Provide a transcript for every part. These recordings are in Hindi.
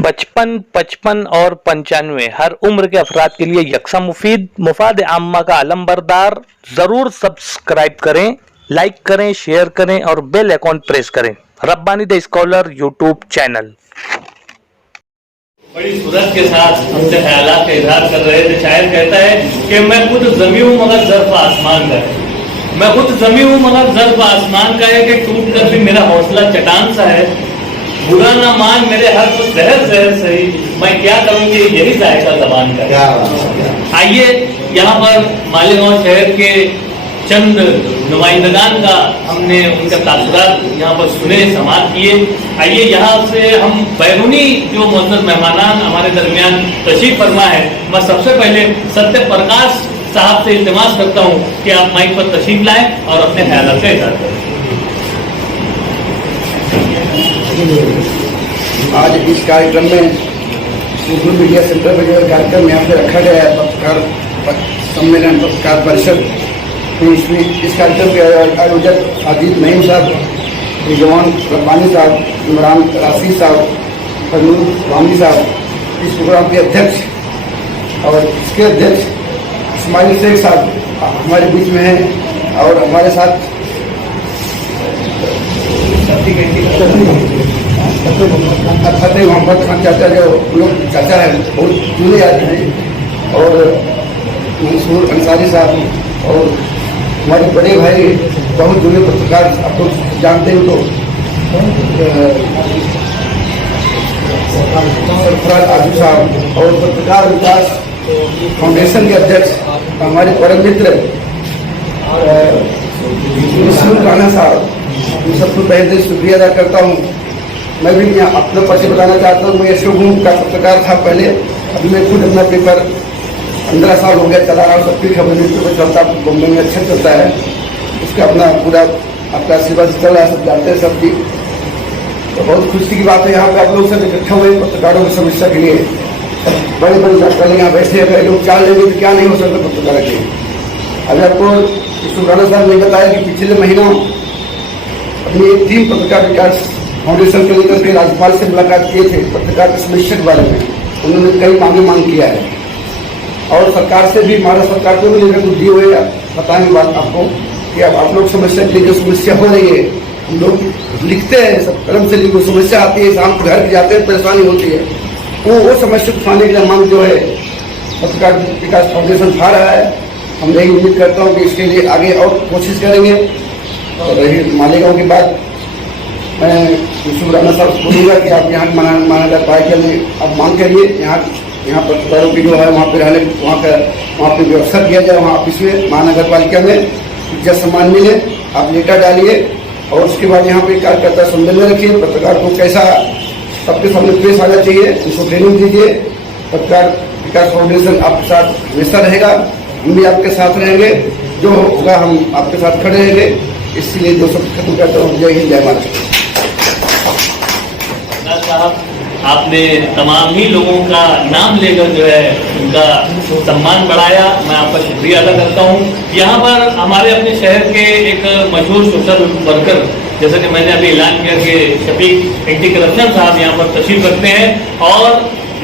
55, 55 और 95 हर उम्र के अफराद के लिए यकसा मुफीद मुफाद आम्मा का अलंबरदार। जरूर सब्सक्राइब करें, लाइक करें, शेयर करें और बेल आइकॉन प्रेस करें। Rabbani the scholar YouTube channel. बड़ी सूरत के साथ अपने ख्यालात का इजहार कर रहे थे। शायर कहता है कि मैं खुद जमी हूँ मगर ज़र्फ़ आसमान का है। मैं खुद जमी हूँ मगर ज़र्फ़ आसमान का है कि टूट कर भी मेरा हौसला चट्टान सा है। बुरा ना मान मेरे हर तो जहर जहर सही, मैं क्या करूँ कि यही जायका ज़बान का है। आइए यहाँ पर मालेगांव शहर के चंद नुमाइंदगान का हमने उनके तासुरात यहाँ पर सुने, समाअत किए। आइए यहाँ से हम बैरूनी जो मुअज़्ज़ज़ मेहमानान हमारे दरमियान तशरीफ फरमा है, मैं सबसे पहले सत्य प्रकाश साहब से इल्तिमास करता हूँ कि आप माइक पर तशरीफ लाएं और अपने ख्यालात का इज़हार करें। आज इस कार्यक्रम में उर्दू मीडिया सेंटर में जो कार्यक्रम यहाँ पे रखा गया है, पत्रकार सम्मेलन, पत्रकार परिषद, तो इसमें इस कार्यक्रम के आयोजक आदित नईम साहब, रिजवान रब्बानी साहब, इमरान राशि साहब, फनूर वामी साहब, इस प्रोग्राम के अध्यक्ष और इसके अध्यक्ष इस्माइल शेख साहब हमारे बीच में हैं और हमारे साथ फतेह मोहम्मद खान चाचा, जो लोग चाचा हैं, बहुत जुड़े आते हैं, और मंसूर अंसारी साहब और हमारे बड़े भाई बहुत जुड़े पत्रकार, आप लोग जानते हो तो सरफराज आजू साहब, और पत्रकार विकास फाउंडेशन के अध्यक्ष हमारे परम मित्र राणा साहब, इन सबको पहले दिन शुक्रिया अदा करता हूँ। मैं भी यहाँ अपना परिचय बताना चाहता हूँ। मैं यशोभूमि का पत्रकार था पहले, अभी मैं खुद अपना पेपर 15 साल हो गया चला रहा हूँ। सबकी खबर न्यूज़पेपर चलता है, बम्बई में अच्छा चलता है, उसका अपना पूरा आपका आशीर्वाद चल रहा है, सब जानते हैं सब की। तो बहुत खुशी की बात है यहाँ पे आप लोग सब इकट्ठा हुए पत्रकारों की समस्या के लिए। बड़े बड़े डॉक्टर यहाँ बैठे हैं, लोग चाल लेंगे तो क्या नहीं हो सकता पत्रकार के। अभी आपको सुराना साहब ने बताया कि पिछले महीनों अपनी एक टीम पत्रकार विकास फाउंडेशन के लेकर के राज्यपाल से मुलाकात किए थे पत्रकार की समस्या के बारे में। उन्होंने कई मांग किया है और सरकार से भी, महाराष्ट्र सरकार को भी लेकर कुछ दिए हुए बताएंगे बात आपको कि अब आप लोग समस्या के लिए जो समस्या हो रही है, हम लोग लिखते हैं, सब कलम से लिखो, समस्या आती है, शाम को घर जाते हैं, परेशानी होती है, वो समस्या उठाने के लिए मांग जो है पत्रकार विकास फाउंडेशन उठा रहा है। हम यही उम्मीद करता हूँ कि इसके लिए आगे और कोशिश करेंगे। और रही मालेगांव की बात, मैं यूसुफ राणा साहब से बोलूँगा कि आप यहाँ महानगर पालिका में आप मांग करिए, यहाँ पत्रकारों की जो है वहाँ पे रहने, वहाँ पे व्यवस्था किया जाए, वहाँ ऑफिस में महानगर पालिका में इज्जत सम्मान मिले, आप लेटर डालिए और उसके बाद यहाँ पे कार्यकर्ता सम्मेलन में रखिए। पत्रकार को कैसा सबके सामने पेश आना चाहिए, उसको ट्रेनिंग दीजिए। पत्रकार विकास फाउंडेशन आपके साथ हमेशा रहेगा, हम भी आपके साथ रहेंगे, जो होगा हम आपके साथ खड़े रहेंगे। इसलिए जो सब खत्म करता हूँ, जय हिंद, जय महाराष्ट्र। साहब, आपने तमाम ही लोगों का नाम लेकर जो है उनका सम्मान बढ़ाया, मैं आपका शुक्रिया अदा करता हूँ। यहाँ पर हमारे अपने शहर के एक मशहूर सोशल वर्कर, जैसा कि मैंने अभी ऐलान किया कि शफीक एंटी करप्शन साहब यहाँ पर तशरीफ रखते हैं और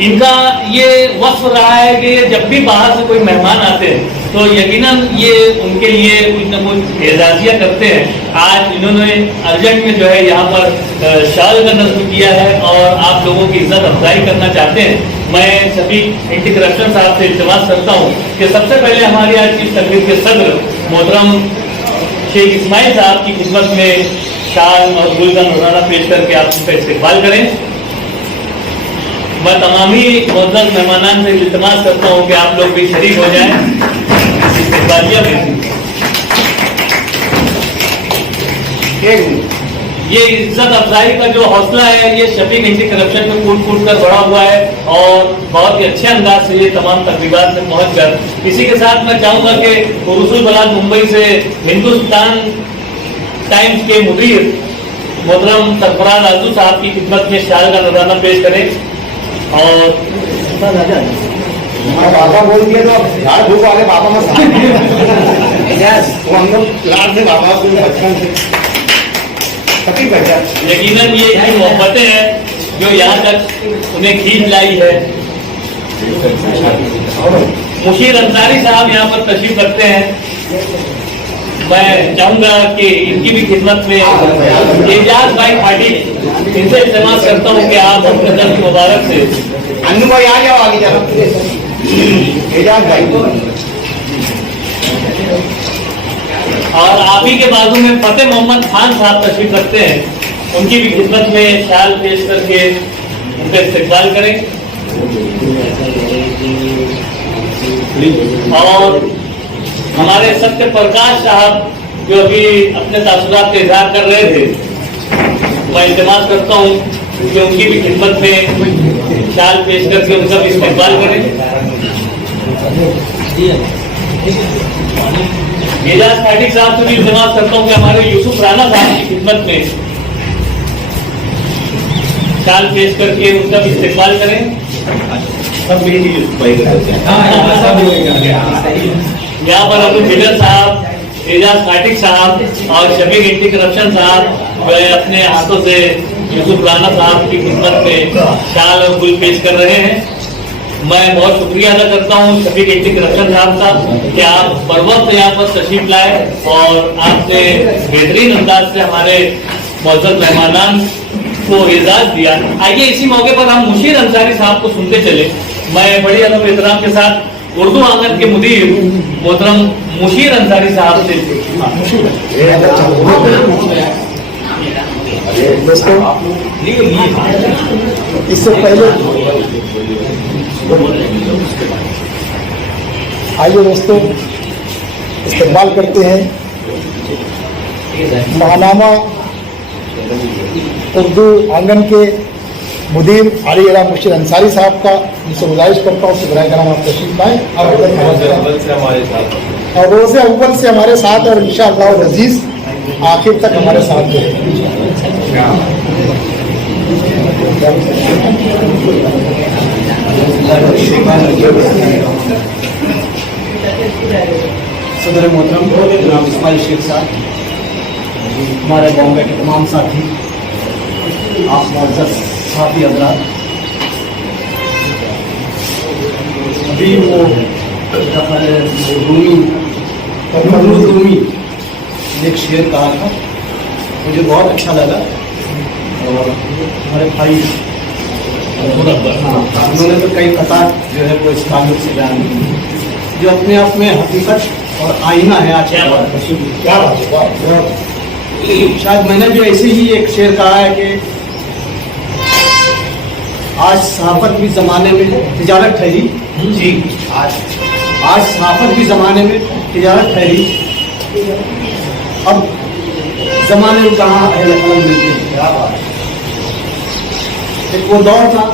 इनका ये वस्फ रहा है कि जब भी बाहर से कोई मेहमान आते हैं तो यकीनन ये उनके लिए कुछ न कुछ एजाजिया करते हैं। आज इन्होंने अर्जेंट में जो है यहाँ पर शाल का नस्ब किया है और आप लोगों की इज्जत अफजाई करना चाहते हैं। मैं शफीक एंटी करप्शन साहब से इल्तिमास करता हूँ कि सबसे पहले हमारी आज की तकरीर के सदर मोहतरम शेख इस्माइल साहब की खिदमत में शाल और गुल का नजराना पेश करके आप उनका इस्तेमाल करें। मैं तमाम ही मुअज़्ज़ज़ मेहमानान से इल्तिमास करता हूँ कि आप लोग भी शरीक हो जाएं इस्तेमालिया में। ये इज्जत अफजाई का जो हौसला है, ये शफीक एंटी करप्शन में कूट कर बढ़ा हुआ है और बहुत ही अच्छे अंदाज से ये तमाम तकरीबात में पहुँच कर। इसी के साथ मैं चाहूँगा कि रसूल बलाद मुंबई से हिंदुस्तान टाइम्स के मुदीर मोहतरम सरफराज आजू साहब की खिदमत में शाल का नजराना पेश करें। और बाबा बोल दिए तो झाड़ फूक वाले बाबा में वो हम लोग लाड से बाबा को बचपन से यकीनन ये मोहब्बतें हैं जो यहाँ तक उन्हें खींच लाई है। मुशीर अंसारी साहब यहाँ पर तशरीफ रखते हैं। मैं चाहूंगा कि इनकी भी खिदमत में एजाज भाई पाटिल, इनसे इल्तिमास करता हूँ कि आप अपने दर्द मुबारक से अन्नू भाई आ जाओ आगे जरा। एजाज भाई और आप ही के बाजू में फतेह मोहम्मद खान साहब तशरीफ रखते हैं। उनकी भी खिदमत में शाल पेश करके उनका इस्तकबाल करें। और हमारे सत्य प्रकाश साहब जो अभी अपने तासुरात का इजहार कर रहे थे, मैं इल्तिमास करता हूँ कि उनकी भी खिदमत में शाल पेश करके उनका भी इस्तकबाल करें। एजाज फाटिक साहब से भी इल्तिमास करता हूँ कि हमारे यूसुफ राणा साहब की खिदमत में शाल पेश करके उनका भी इस्तकबाल करें। यहाँ पर अबू बिलर साहब, एजाज फाटिक साहब और शफीक एंटी करप्शन साहब वह अपने हाथों से यूसुफ राणा साहब की खिदमत में शाल और गुल पेश कर रहे हैं। मैं बहुत शुक्रिया अदा करता हूँ शफीक एंटी करप्शन साहब का कि आप बर वक्त यहाँ पर तशरीफ लाए और आपने बेहतरीन अंदाज से हमारे मौजूद मेहमानान को एजाज दिया। आइए इसी मौके पर हम मुशीर अंसारी साहब को सुनते चले। मैं बड़ी अदब एहतराम के साथ उर्दू आंगन के मुदीर मोहतरम मुशीर अंसारी साहब से दोस्तों, इससे पहले आइए दोस्तों इस्तेमाल करते हैं महानामा उर्दू आंगन के मुदीर आली मुशीर अंसारी साहब का। उनसे गुजारिश करता हूँ कि बराए करम आप तशरीफ लाएं और रोज़े अव्वल से हमारे साथ और इंशाअल्लाह अज़ीज़ आखिर तक हमारे साथ सदर मोहतरम जनाब इस्माइल शेख साहब, हमारे बॉम्बे के तमाम साथी, आप मुअज़्ज़ज़ साथी हज़रात, अभी वो रूमी एक शेर कहा था, मुझे बहुत अच्छा लगा। और हमारे भाई उन्होंने तो कई कतार जो है वो इस ताल्लुक से बयान की, जो अपने आप में हकीकत और आईना है आज का। शायद मैंने भी ऐसे ही एक शेर कहा है कि आज सहाफत भी ज़माने में तिजारत ठहरी जी, आज सहाफत भी ज़माने में तिजारत ठहरी, अब ज़माने में कहाँ अहले कलम मिलते हैं। एक वो दौर था,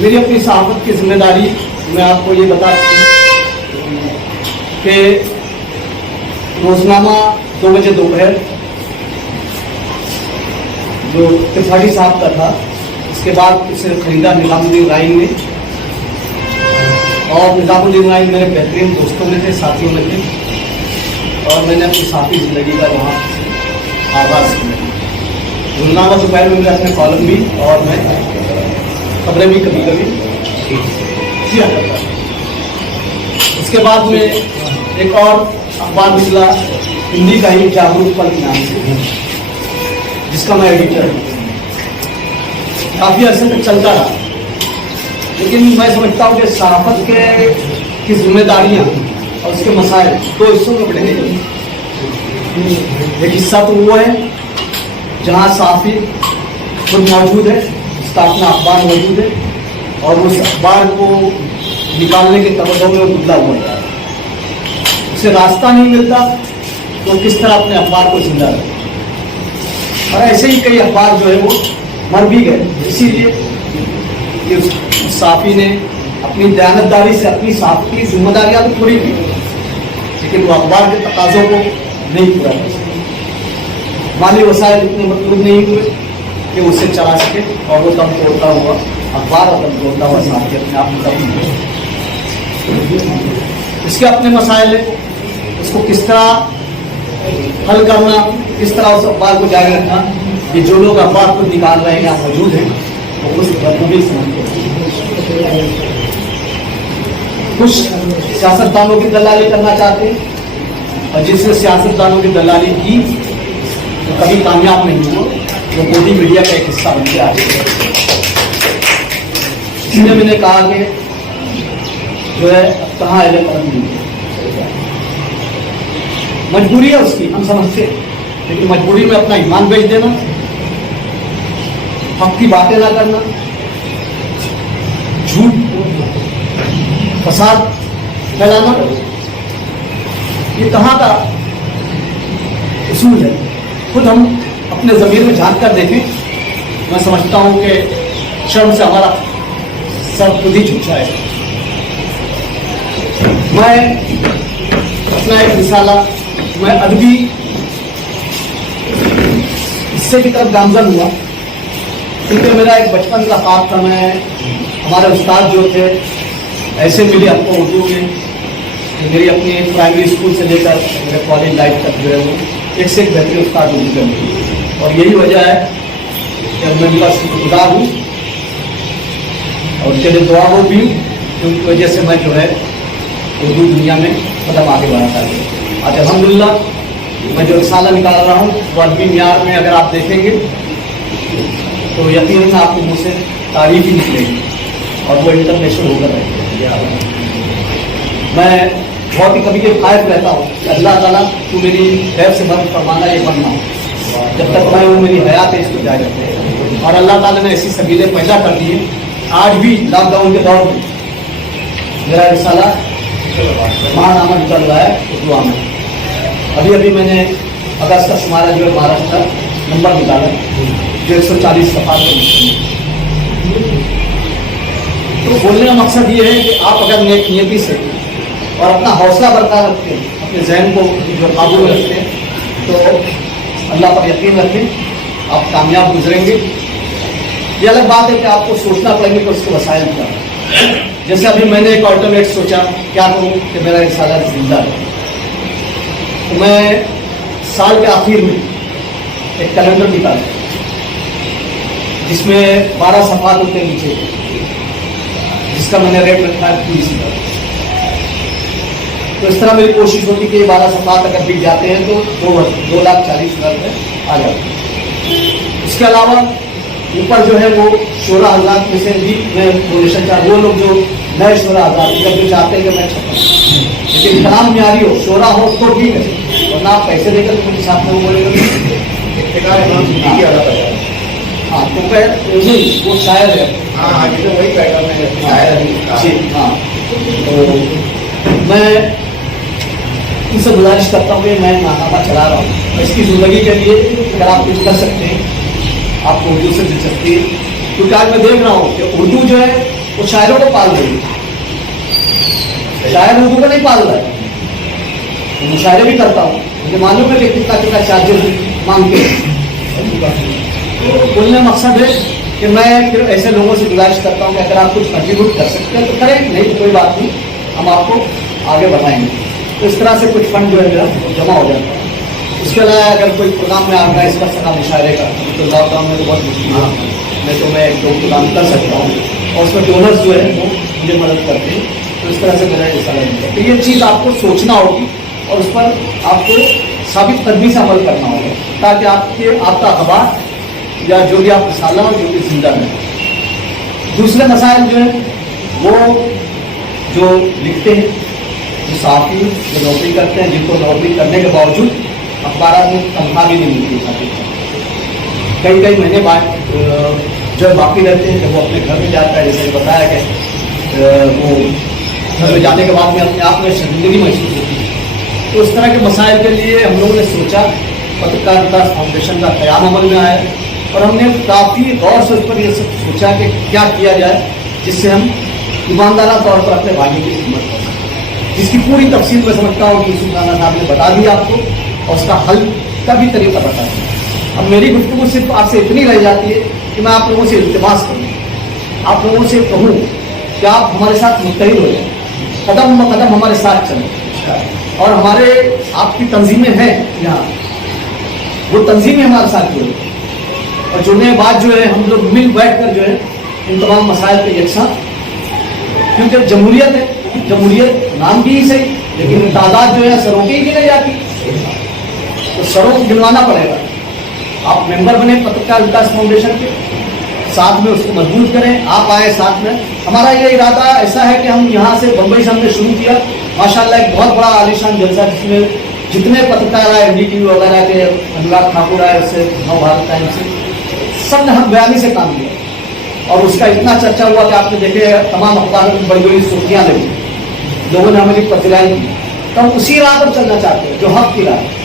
मेरी अपनी सहाफत की जिम्मेदारी मैं आपको ये बता दूँ कि रोजनामा 2 बजे दोपहर जो त्रिपाठी साहब का था, इसके बाद इसे खरीदा निज़ामुद्दीन राइन ने, और निज़ामुद्दीन राइन मेरे बेहतरीन दोस्तों में थे, साथियों में थे, और मैंने अपनी साथी ज़िंदगी का वहाँ आगाज़ किया। रोजनामा दोपहर में अपने कॉलम भी और मैं खबरें भी कभी कभी किया करता था। उसके बाद में एक और अखबार निकला हिंदी का ही, जागरूक पल के नाम से, जिसका मैं एडिटर हूँ। काफ़ी अर्से तक चलता रहा, लेकिन मैं समझता हूँ कि सहाफत की जिम्मेदारियाँ और उसके मसाइल 2 हिस्सों में बढ़े गए। एक हिस्सा तो वो है जहाँ सहाफ़ी खुद मौजूद है, उसका अपना अखबार मौजूद है, और उस अखबार को निकालने के तवज्जो में बदला हुआ है, उसे रास्ता नहीं मिलता तो किस तरह अपने अखबार को जिंदा रखे। और ऐसे ही कई अखबार जो है वो मर भी गए, इसीलिए कि उस सहाफ़ी ने अपनी दयानतदारी से अपनी सहाफ़त की जिम्मेदारियाँ तो पूरी की, लेकिन वो अखबार के तकाज़ों को नहीं पूरा कर सके। माली वसाइल इतने मजबूत नहीं हुए कि उसे चला सके, और वो दम तोड़ता हुआ अखबार और दम तोड़ता हुआ सहाफ़ी अपने आप में दम हुए। इसके अपने मसाइल है, उसको किस तरह हल करना, किस तरह उस अखबार को जारी रखना। ये जो लोग अखबार को निकाल रहे हैं या मौजूद हैं, उस बखूबी समझते हैं। कुछ सियासतदानों की दलाली करना चाहते हैं और जिसने सियासतदानों की दलाली की तो कभी कामयाब नहीं हुआ, वो मोदी मीडिया का एक हिस्सा बन के आगे। इसलिए मैंने कहा कि जो है कहाँ है नहीं, मजबूरी है उसकी, हम समझते हैं, लेकिन मजबूरी में अपना ईमान बेच देना, हक की बातें ना करना, झूठ फसाद फैलाना, ये कहाँ का उसूल है? खुद हम अपने ज़मीर में झांक कर देखें। मैं समझता हूँ कि शर्म से हमारा सर खुद ही झुका है। मैं अपना एक रिसाला, मैं अदबी हिस्से की तरफ गामजन हुआ, क्योंकि मेरा एक बचपन का ख्वाब था। मैं हमारे उस्ताद जो थे ऐसे मिले आपको उर्दू में, मेरी अपनी प्राइमरी स्कूल से लेकर मेरे कॉलेज लाइफ तक जो है वो एक से एक बेहतरीन उस्ताद उर्दू का मिले, और यही वजह है कि मैं उनका शुक्रगुजार हूँ और उनके लिए दुआ हो भी, उनकी वजह से मैं जो है उर्दू दुनिया में कदम आगे बढ़ाता है। आज अल्हम्दुलिल्लाह मैं जो रिसाला निकाल रहा हूँ वो अरबी मियार में अगर आप देखेंगे तो यकीनन आपको मुँह से तारीफ ही निकलेगी और वो इंटरनेशनल होकर रहेगी। मैं बहुत ही कभी के खायफ रहता हूँ कि अल्लाह ताला तू मेरी खैर से मदद फरमाना, ये बनना जब तक मैं हूँ, मेरी हयात है, इसको जारी रखते। और अल्लाह ताला ने ऐसी सबीलें पैदा कर दी है। आज भी लॉकडाउन के दौर में मेरा रिसाला महानामा निकल रहा है उर्दू में। अभी अभी मैंने अगस्त का शुमारा जो है महाराष्ट्र नंबर निकाला जो 140 सफा तो बोलने का मकसद ये है कि आप अगर नेक नियति से और अपना हौसला बरकरार रखते हैं, अपने जहन को जो काबू में रखते हैं, तो अल्लाह पर यकीन रखें आप कामयाब गुजरेंगे। ये अलग बात है कि आपको सोचना पड़ेगा कि उसको वसाइल क्या। जैसे अभी मैंने एक ऑल्टरनेट सोचा क्या करूँ कि मेरा रिसाला जिंदा है, तो मैं साल के आखिर में एक कैलेंडर निकाला जिसमें 12 सफ़ात होते नीचे, जिसका मैंने रेट रखा है 20,000। तो इस तरह मेरी कोशिश होती कि 12 सफ़ात अगर बिक जाते हैं तो 2,40,000 रुपये आ जाते हैं। इसके अलावा ऊपर जो है वो 16,000 में से भी मैं डोनेशन चाह, वो लोग जो नए 16,000 जब भी चाहते हैं कि मैं छपा, लेकिन कलाम म्यारी हो, शोरा हो तो ठीक है, वरना आप पैसे देकर तो मेरे साथ में वो बोलेगा हाँ तो नहीं वो शायर है। हाँ जैसे वही पैटर्न है शायर जी। हाँ तो मैं इनसे गुजारिश करता हूँ कि मैं नाकामा चला रहा हूँ इसकी ज़िंदगी के लिए, अगर आप कुछ कर सकते हैं, आपको उर्दू से दिलचस्पी, क्योंकि आज मैं देख रहा हूँ कि उर्दू जो है वो शायरों को पाल रही है, शायर उर्दू को नहीं पाल रहा है। मुशायरे भी करता हूँ, मुझे मालूम है कि कितना कितना चार्जेस मांगते हैं। बोलने मकसद है कि मैं फिर ऐसे लोगों से गुजारिश करता हूँ कि अगर आप कुछ कंट्रीब्यूट कर सकते हैं तो करें, नहीं तो कोई बात नहीं, हम आपको आगे बढ़ाएंगे। तो इस तरह से कुछ फंड जो है मेरा जमा हो जाता है। इसके अलावा अगर कोई प्रोग्राम में ऑर्गेनाइज कर सका मुशायरे का, तो लॉकडाउन में तो बहुत मुश्किल है, नहीं तो मैं एक दो प्रोग्राम कर सकता हूँ और उसमें डोनर्स जो है वो मुझे मदद करते हैं। तो इस तरह से मेरा हिस्सा लगता है। तो ये चीज़ आपको सोचना होगी और उस पर आपको साबित कदमी से अमल करना होगा, ताकि आपका अखबार या जो भी आप रिसाला हो जो भी जिंदा है। दूसरे मसाइल जो है वो जो लिखते हैं, जो साथी जो नौकरी करते हैं, जिनको नौकरी करने के बावजूद अखबार में तनख्वाह भी नहीं मिलती, कई महीने बाद जो बाकी रहते हैं, जब वो अपने घर में जाता है, जैसे बताया कि वो घर में जाने के बाद में अपने आप में शर्मिंदगी महसूस होती है। तो इस तरह के मसाइल के लिए हम लोगों ने सोचा, पत्रकारिता फाउंडेशन का क़याम अमल में आया और हमने काफ़ी गौर से उस पर यह सब सोचा कि क्या किया जाए जिससे हम ईमानदारा तौर पर अपने भाग्य की खिदमत कर सकें, जिसकी पूरी तफसील मैं समझता हूँ कि यूसुफ राना साहब ने बता दी आपको और उसका हल का भी तरीका बता दिया। अब मेरी गुफ्तगू सिर्फ आपसे इतनी रह जाती है कि मैं आप लोगों से इल्तिमास करूँ, आप लोगों से कहूँ कि आप हमारे साथ मुत्तहिद हो जाए, कदम ब कदम हमारे साथ चलें। और हमारे आपकी तंजीमें हैं यहाँ, वो तंजीमें हमारे साथ जुड़े और जुड़ने के बाद जो है हम लोग मिल बैठ कर जो है इन तमाम मसाइल पे यकसा, क्योंकि जमहूरियत है, जमहूरियत नाम की ही सही, लेकिन तादाद जो है सरों की ही गिनी जाती, तो सरों को गिनवाना पड़ेगा। आप मेंबर बने पत्रकार विकास फाउंडेशन के, साथ में उसको मजबूत करें, आप आए साथ में। हमारा ये इरादा ऐसा है कि हम यहाँ से बम्बई से हमने शुरू किया, माशाल्लाह एक बहुत बड़ा आलीशान जलसा, जिसमें जितने पत्रकार आए, NDTV वगैरह के, अनुराग ठाकुर आए, उससे नव भारत टाइम से, सब ने हम बयानी से काम किया और उसका इतना चर्चा हुआ कि आपने देखे तमाम अखबारों में बड़ी बड़ी सुर्खियाँ लगी, लोगों ने हमें पत्रिकाएं की। तो हम उसी राह पर चलना चाहते हैं जो हक की राह है।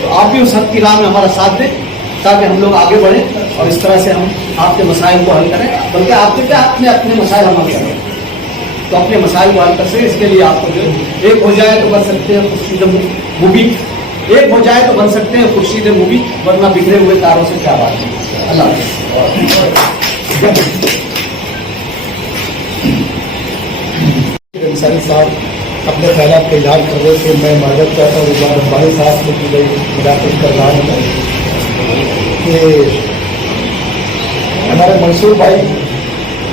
तो आप भी उस हक की राह में हमारा साथ दें ताकि हम लोग आगे बढ़ें और इस तरह से हम आपके मसाइल को हल करें, बल्कि आपके क्या अपने मसाइल हम हल करें, तो अपने मसाइल को हल कर सकें। इसके लिए आपको जो एक हो जाए तो बन सकते हैं खुर्शीद मूवी, एक हो जाए तो बन सकते हैं खुर्शीद मूवी, वरना बिखरे हुए तारों से क्या बात है। अल्लाह अंसारी साहब अपने ख्यालात का इजहार कर रहे थे, मैं माजरत चाहता हूँ इमरान रब्बानी साहब से की गई मुलाकात कर रहा हूँ कि हमारे मंसूर भाई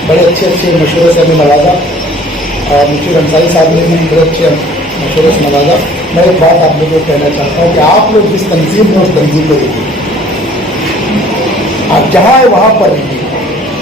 बड़े अच्छे अच्छे मशवरे से हमें नवाजा और मंसूर अंसारी साहब ने भी बड़े अच्छे मशवरे से नवाजा। मैं एक बात आप लोगों को कहना चाहता हूँ कि आप लोग जिस तंजीम में उस तंजीम को देखिए, आप जहाँ है वहाँ पर रहिए,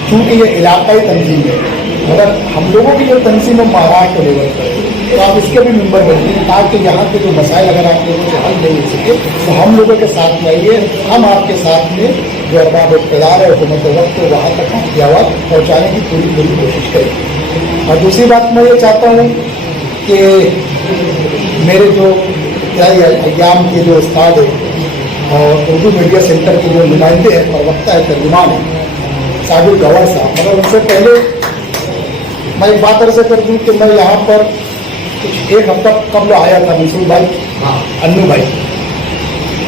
चूँकि ये इलाकाई तंजीम है, मगर हम लोगों की जो तंजीम है महाराष्ट्र लेवल पर है, तो आप इसके भी मेंबर बनिए ताकि यहाँ के जो मसाइल अगर आप लोगों से हल नहीं हो सके तो हम लोगों के साथ में आइए, हम आपके साथ में जो अरबाब इक़्तिदार है हुकूमत वक्त है वहाँ तक आपकी आवाज़ पहुँचाने की पूरी कोशिश करें। और दूसरी बात मैं ये चाहता हूँ कि मेरे जो अय्याम के जो उस्ताद है और उर्दू मीडिया सेंटर के जो नुमाइंदे हैं, प्रवक्ता है, तर्जुमान है साबिर गवर साहब, मगर उनसे पहले मैं एक बात अर्ज़ कर दूँ कि मैं यहाँ पर कुछ एक हफ्ता कबल आया था मंसूर भाई, अन्नू भाई,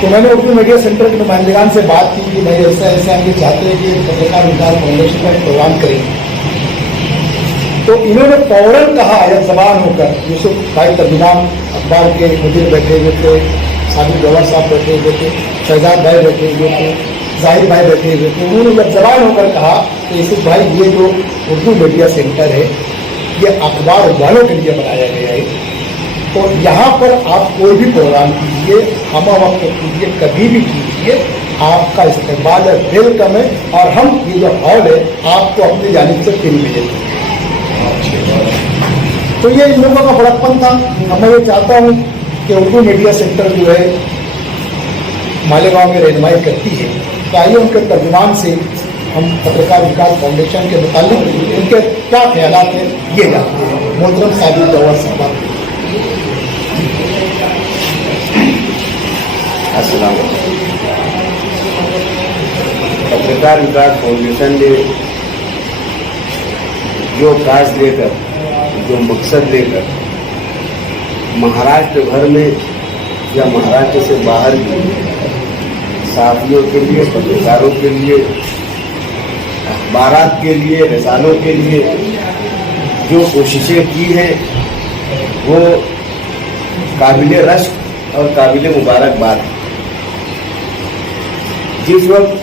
तो मैंने उर्दू मीडिया सेंटर के नुमाइंदगान से बात की कि भाई ऐसा ऐसा हम ये चाहते हैं कि पत्रकार विकास फाउंडेशन का प्रोग्राम करेंगे। तो इन्होंने फौरन कहा आयत ज़बान होकर, यूसुफ भाई तर्जुमान अखबार के मुदीर बैठे हुए थे, साबिर गवर साहब बैठे हुए थे, शहजाद भाई बैठे हुए थे, जाहिर भाई बैठे हुए थे, उन्होंने जब ज़बान होकर कहा कि यूसुफ भाई ये जो उर्दू मीडिया सेंटर है ये अखबार वालों के लिए बनाया गया है, तो यहाँ पर आप कोई भी प्रोग्राम कीजिए, हम वक्त कीजिए, कभी भी कीजिए, आपका इस्तेमाल है, वेलकम है, और हम ये जो हॉल है आपको अपनी जानिब से फ्री मिलेगी। तो ये इन लोगों का बड़प्पन था। मैं ये चाहता हूँ कि उर्दू मीडिया सेंटर जो है मालेगांव में रहनुमाई करती है, तो आइए उनके तर्जुमान से हम पत्रकार विकास फाउंडेशन के मुतालिक उनके क्या ख्यालात हैं ये जानते हैं। मोहतरम साबिर गवर साहब। अस्सलाम वालेकुम। पत्रकार विकास फाउंडेशन ने जो काज लेकर, जो मकसद लेकर महाराष्ट्र भर में या महाराष्ट्र से बाहर भी साथियों के लिए, पत्रकारों के लिए, अखबारात के लिए, रसालों के लिए जो कोशिशें की हैं वो काबिल रश्क और काबिल मुबारकबाद है। जिस वक्त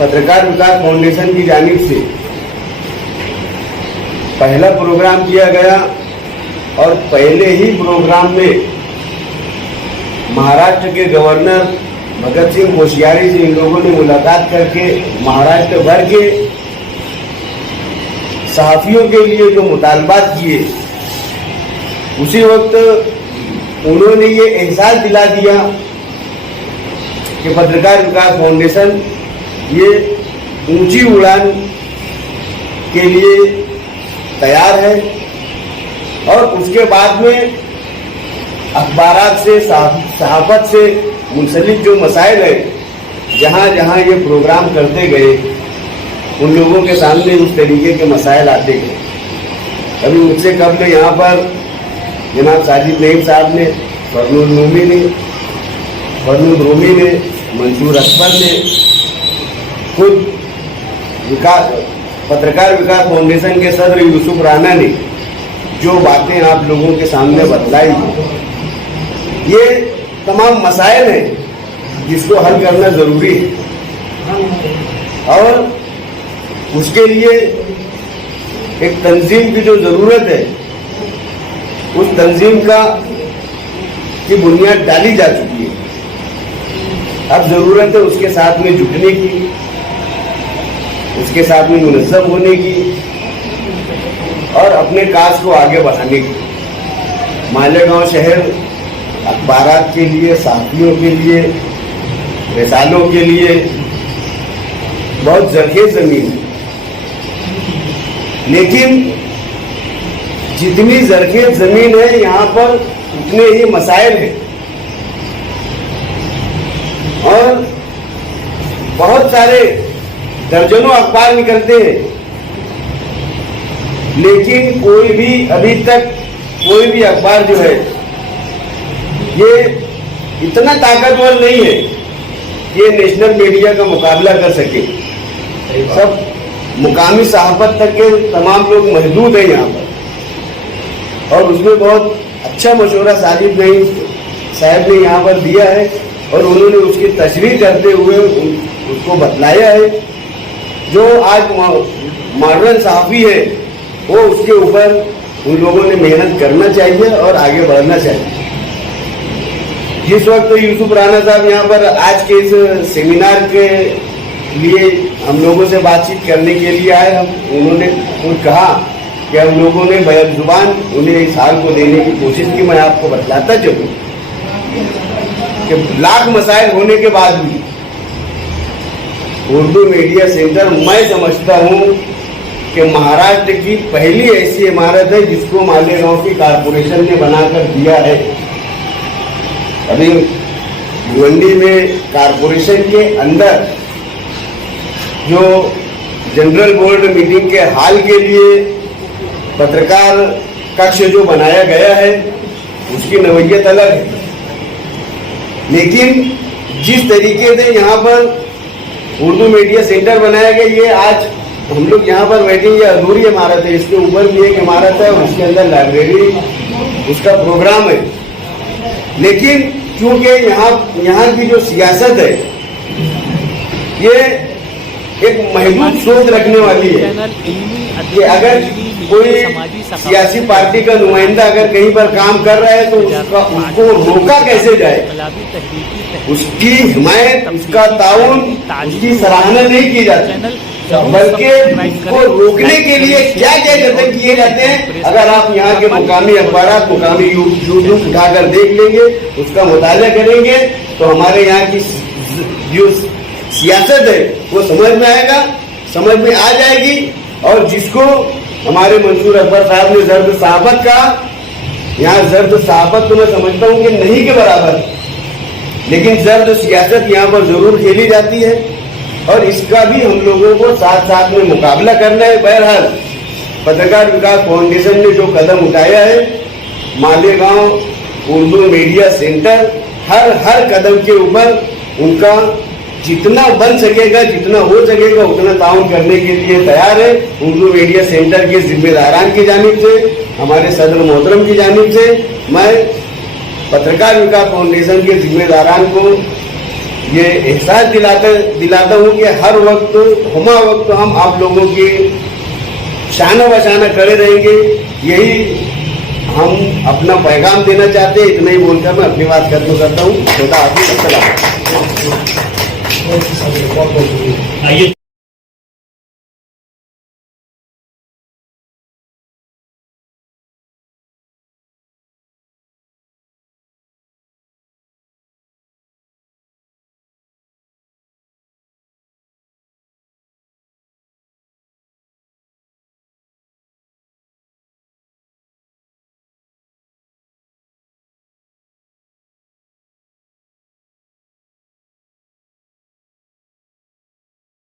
पत्रकार विकास फाउंडेशन की जानिब से पहला प्रोग्राम किया गया और पहले ही प्रोग्राम में महाराष्ट्र के गवर्नर भगत सिंह कोश्यारी से इन लोगों ने मुलाकात करके महाराष्ट्र भर के सहाफियों के लिए जो मुतालबात किए, उसी वक्त उन्होंने ये एहसास दिला दिया कि पत्रकार विकास फाउंडेशन ये ऊंची उड़ान के लिए तैयार है और उसके बाद में अखबारात से, सहाफत से मुंसलिक जो मसाइल है, जहाँ जहाँ ये प्रोग्राम करते गए उन लोगों के सामने उस तरीके के मसाइल आते गए। अभी मुझसे कबल यहाँ पर जनाब साजिद नईम साहब ने, फरनूल रूमी ने, मंसूर अकबर ने, खुद पत्रकार विकास फाउंडेशन के सदर यूसुफ राणा ने जो बातें आप लोगों के सामने बतलाई, ये तमाम मसाइल हैं जिसको हल करना ज़रूरी है। और उसके लिए एक तंजीम की जो ज़रूरत है, उस तंजीम की बुनियाद डाली जा चुकी है। अब ज़रूरत है उसके साथ में जुटने की, उसके साथ में मुनज़्ज़म होने की और अपने काज को आगे बढ़ाने की। मालेगांव शहर अखबारात के लिए, साथियों के लिए, रिसालों के लिए बहुत जरखेज़ ज़मीन है, लेकिन जितनी जरखेज़ ज़मीन है यहाँ पर उतने ही मसाइल हैं और बहुत सारे दर्जनों अखबार निकलते हैं, लेकिन कोई भी अभी तक कोई भी अखबार जो है ये इतना ताकतवर नहीं है कि ये नेशनल मीडिया का मुकाबला कर सके। सब मुकामी सहाफत तक के तमाम लोग महदूद हैं यहाँ पर और उसमें बहुत अच्छा मशवरा साजिद नईम साहब ने यहाँ पर दिया है और उन्होंने उसकी तशरीह करते हुए उसको बतलाया है। जो आज मॉडर्न सहाफ़ी है वो उसके ऊपर उन लोगों ने मेहनत करना चाहिए और आगे बढ़ना चाहिए। जिस वक्त यूसुफ राणा साहब यहाँ पर आज के इस सेमिनार के लिए हम लोगों से बातचीत करने के लिए आए, उन्होंने खुद कहा कि हम लोगों ने बैक जुबान उन्हें इस हाल को देने की कोशिश की। मैं आपको बतलाता चलूँ कि लाख मसाइल होने के बाद भी उर्दू मीडिया सेंटर मैं समझता हूँ कि महाराष्ट्र की पहली ऐसी इमारत है जिसको मालेगांव की कारपोरेशन ने बनाकर दिया है। अभी भिवंडी में कारपोरेशन के अंदर जो जनरल बोर्ड मीटिंग के हाल के लिए पत्रकार कक्ष जो बनाया गया है उसकी नवैयत अलग है, लेकिन जिस तरीके से यहाँ पर उर्दू मीडिया सेंटर बनाया गया, ये आज हम लोग यहाँ पर बैठे, ये अधूरी इमारत है। इसके ऊपर भी एक इमारत है और उसके अंदर लाइब्रेरी उसका प्रोग्राम है, लेकिन क्योंकि यहाँ की जो सियासत है ये एक महदूद सोच रखने वाली है कि अगर कोई सियासी पार्टी का नुमाइंदा अगर कहीं पर काम कर रहा है तो उसको रोका कैसे जाए, उसकी हिमायत, उसका ताउन, उसकी सराहना नहीं की जाती, बल्कि उसको रोकने के लिए क्या क्या जतन किए जाते हैं। अगर आप यहाँ के मुकामी अखबार, मुकामी यूट्यूब उठाकर देख लेंगे, उसका मुताला करेंगे तो हमारे यहाँ की जो सियासत है वो समझ में आएगा, समझ में आ जाएगी। और जिसको हमारे मंसूर अकबर साहब ने जर्द सहाबत कहा, यहाँ जर्द सहाबत तो मैं समझता हूँ कि नहीं के बराबर है, लेकिन जर्द सियासत यहाँ पर जरूर खेली जाती है और इसका भी हम लोगों को साथ साथ में मुकाबला करना है। बहरहाल पत्रकार विकास फाउंडेशन ने जो कदम उठाया है, मालेगांव उर्दू मीडिया सेंटर हर कदम के ऊपर उनका जितना बन सकेगा, जितना हो सकेगा उतना ताउन करने के लिए तैयार है। उर्दू मीडिया सेंटर के जिम्मेदारान की जानिब से, हमारे सदर मोहतरम की जानिब से मैं पत्रकार विकास फाउंडेशन के जिम्मेदारान को ये एहसास दिलाता हूँ कि हर वक्त हुमा वक्त हम आप लोगों के शाना बशाना खड़े रहेंगे। यही हम अपना पैगाम देना चाहते हैं। इतना ही बोलकर मैं अपनी बात खत्म करता हूँ। खुदा हाफिज़। आइए।